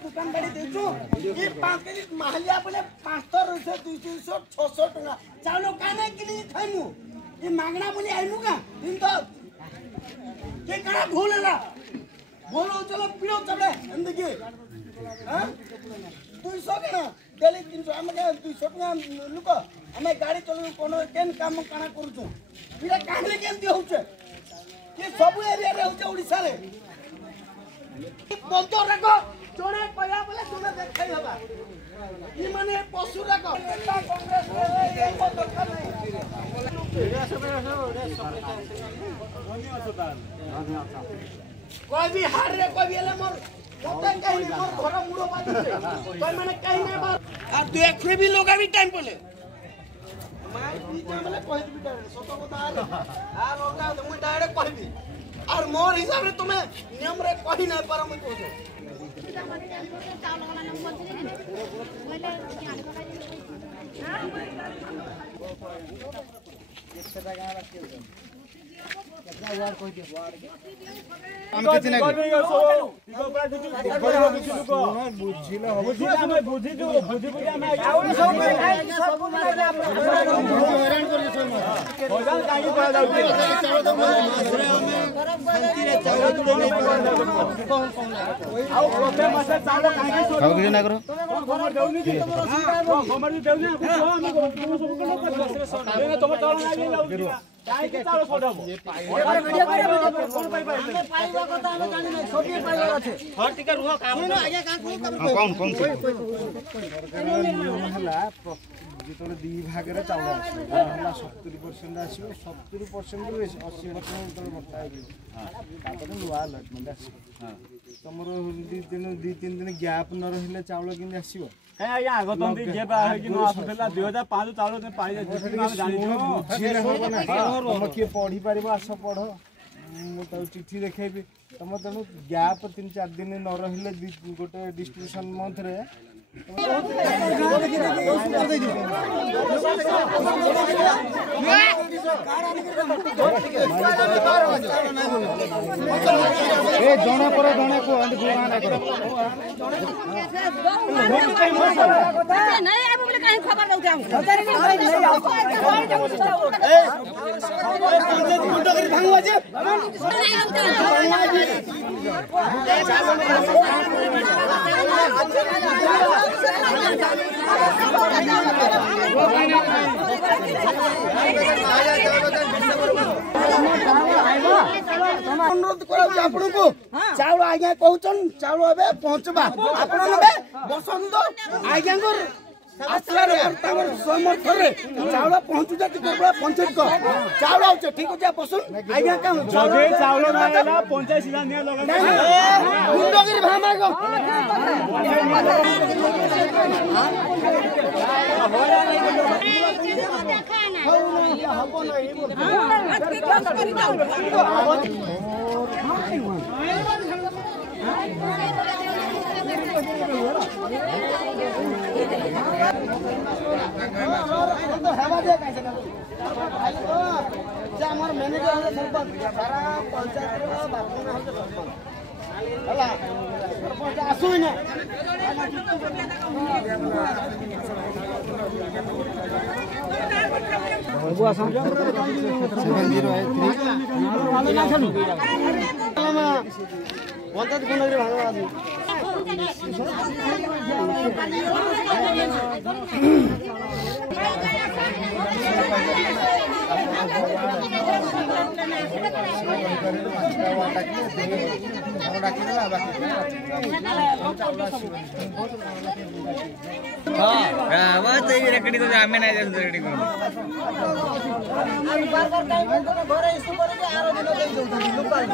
दुकान बाड़ी देचु ये 5 केजी महलिया बोले 500 200 600 टका चालो काने किली खाइमु ये मागना बोली आइमु का दिन तो के करा भूलला बोलो चलो पियो चले जिंदगी हां 200 केना डेली 300 हम के 200 टका लुक हमें गाड़ी चलु कोनो केन काम काना करूछु बिना काहले केमती होउछे ये सब एरिया रे होउछे ओडिसा रे बोलतो रखो जोड़े कहया बोले तुमे देखाई हबा ई माने पशु रखो कांग्रेस रे ये को दरकार नहीं कोई भी हार रे कोई भी एले मोर कते कहीं मोर घर मुड़ो बाजी कोई माने कहीं नहीं बार आ देखरे भी लोग भी टाइम बोले माय बीचा बोले कहि भी डायरेक्ट सतो बता आ लोगा तो मैं डायरेक्ट कहबी और मोर हिसाब रे तुम्हें नियम रे कहि नहीं पर मैं कहू हम कितने जो दी भाग चाउल 70% आसो 70% 80% बता नुआ अलटमेंट आस तुम दी तीन दिन गैप न रही चाउल कि आसो कहीं आगे आगत आसुला 2005 चाउल किए पढ़ी पार आस पढ़ मुझे चिठी देखेबी तुम तेणु गैप 3-4 दिन न रही गोटे डिस्ट्रीब्यूशन मंथ रे जने पर जने को नहीं आबो बोले काहे खबर दउ जाऊ अनुरोध को चाउल आज्ञा कहन चाउल ए पहुँचवा आपण बसंत आज्ञा समर्थ चाउल पहुँचु पंचायत को चाउल आउे ठीक अच्छे बसुन आज्ञा चाउल पंचायत गुंडगिरी भामा मैनेजर सारा पंचायत आसु पंचायत भाग रेकडी तो आम्ही नाही रेकडी बार-बार टाइम बोलतो घर इशू करे कि आरो दिन दे दो लोकल